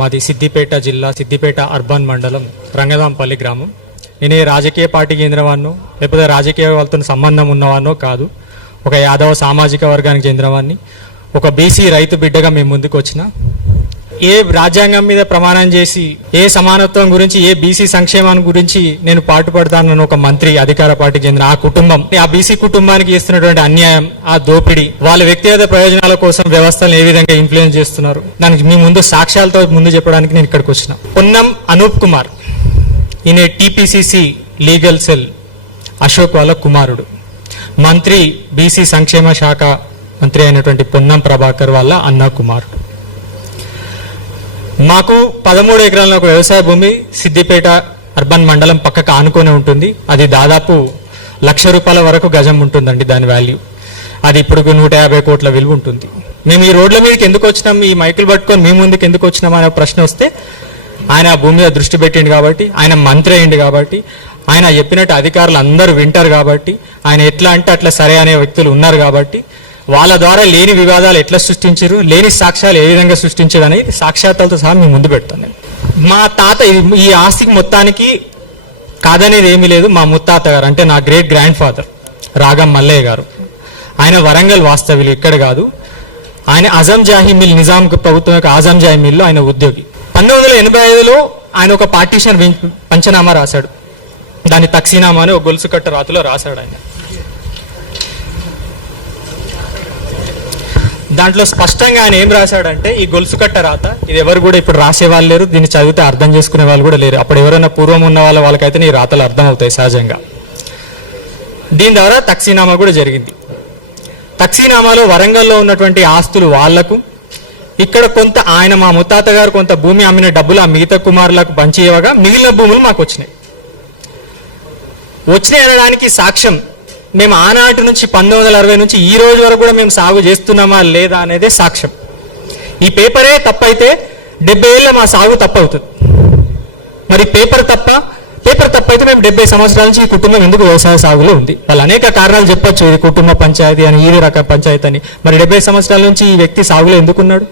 మాది సిద్దిపేట జిల్లా సిద్దిపేట అర్బన్ మండలం రంగదాంపల్లి గ్రామం. నేను ఏ రాజకీయ పార్టీకి చెందినవాడినో లేకపోతే రాజకీయ వాళ్ళతో సంబంధం ఉన్నవాడినో కాదు. ఒక యాదవ సామాజిక వర్గానికి చెందినవాడిని. ఒక బీసీ రైతు బిడ్డగా మేము ముందుకు వచ్చిన. ఏ రాజ్యాంగం మీద ప్రమాణం చేసి ఏ సమానత్వం గురించి ఏ బీసీ సంక్షేమాన్ని గురించి నేను పాటుపడతానని ఒక మంత్రి అధికార పార్టీకి చెందిన ఆ కుటుంబం, ఆ బీసీ కుటుంబానికి చేస్తున్నటువంటి అన్యాయం, ఆ దోపిడీ, వాళ్ళ వ్యక్తిగత ప్రయోజనాల కోసం వ్యవస్థలను ఏ విధంగా ఇన్ఫ్లుయెన్స్ చేస్తున్నారు, దానికి మీ ముందు సాక్ష్యాలతో ముందు చెప్పడానికి నేను ఇక్కడికి వచ్చిన. పొన్నం అనూప్ కుమార్, ఈయన టీపీసీసీ లీగల్ సెల్ అశోక్ వాళ్ళ కుమారుడు. మంత్రి బీసీ సంక్షేమ శాఖ మంత్రి అయినటువంటి పొన్నం ప్రభాకర్ వాళ్ళ అన్న కుమారుడు. మాకు 13 ఎకరాల ఒక వ్యవసాయ భూమి సిద్దిపేట అర్బన్ మండలం పక్కకు ఆనుకొని ఉంటుంది. అది దాదాపు ₹1,00,000 వరకు గజం ఉంటుందండి దాని వాల్యూ. అది ఇప్పుడు 150 కోట్ల విలువ ఉంటుంది. మేము ఈ రోడ్ల మీదకి ఎందుకు వచ్చినాం, ఈ మైకులు పట్టుకొని మీ ముందుకు ఎందుకు వచ్చినాం అనే ప్రశ్న వస్తే, ఆయన ఆ భూమి మీద దృష్టి పెట్టిండు కాబట్టి, ఆయన మంత్రి అయింది కాబట్టి, ఆయన చెప్పినట్టు అధికారులు అందరూ వింటారు కాబట్టి, ఆయన ఎట్లా అంటే అట్లా సరే అనే వ్యక్తులు ఉన్నారు కాబట్టి, వాళ్ళ ద్వారా లేని వివాదాలు ఎట్లా సృష్టించారు, లేని సాక్ష్యాలు ఏ విధంగా సృష్టించారు అనేది సాక్ష్యాలతో సహా మేము ముందు పెడతాను. నేను మా తాత ఈ ఆస్తికి మొత్తానికి కాదనేది ఏమీ లేదు. మా ముత్తాత గారు అంటే నా గ్రేట్ గ్రాండ్ ఫాదర్ రాగం మల్లయ్య గారు, ఆయన వరంగల్ వాస్తవ్యులు, ఇక్కడ కాదు. ఆయన అజంజాహీ మిల్, నిజాం ప్రభుత్వం యొక్క అజంజాహీ మిల్లో ఆయన ఉద్యోగి. 1985లో ఆయన ఒక పార్టీషన్ పంచనామా రాశాడు. దాని తక్సీనామా అని ఒక గొలుసు కట్ట రాతిలో రాశాడు ఆయన. దాంట్లో స్పష్టంగా ఆయన ఏం రాశాడంటే, ఈ గొలుసు కట్ట రాత ఇది ఎవరు కూడా ఇప్పుడు రాసే వాళ్ళు లేరు, దీన్ని చదివితే అర్థం చేసుకునే వాళ్ళు కూడా లేరు. అప్పుడు ఎవరైనా పూర్వం ఉన్న వాళ్ళకైతే ఈ రాతలు అర్థం అవుతాయి సహజంగా. దీని ద్వారా తక్సీనామా కూడా జరిగింది. తక్సీనామాలో వరంగల్లో ఉన్నటువంటి ఆస్తులు వాళ్లకు, ఇక్కడ కొంత ఆయన మా ముత్తాత గారు కొంత భూమి అమ్మిన డబ్బులు ఆ మిగతా కుమారులకు పంచి ఇవ్వగా మిగిలిన భూములు మాకు వచ్చినాయి అనడానికి సాక్ష్యం మేము ఆనాటి నుంచి 1960 నుంచి ఈ రోజు వరకు కూడా మేము సాగు చేస్తున్నామా లేదా అనేదే సాక్ష్యం. ఈ పేపరే తప్పైతే 70 ఏళ్ళ మా సాగు తప్పవుతుంది. మరి పేపర్ తప్పైతే మేము 70 సంవత్సరాల నుంచి ఈ కుటుంబం ఎందుకు వ్యవసాయ సాగులో ఉంది? వాళ్ళు అనేక కారణాలు చెప్పొచ్చు, ఇది కుటుంబ పంచాయతీ అని, ఈ రక పంచాయతీ అని. మరి 70 సంవత్సరాల నుంచి ఈ వ్యక్తి సాగులో ఎందుకున్నాడు?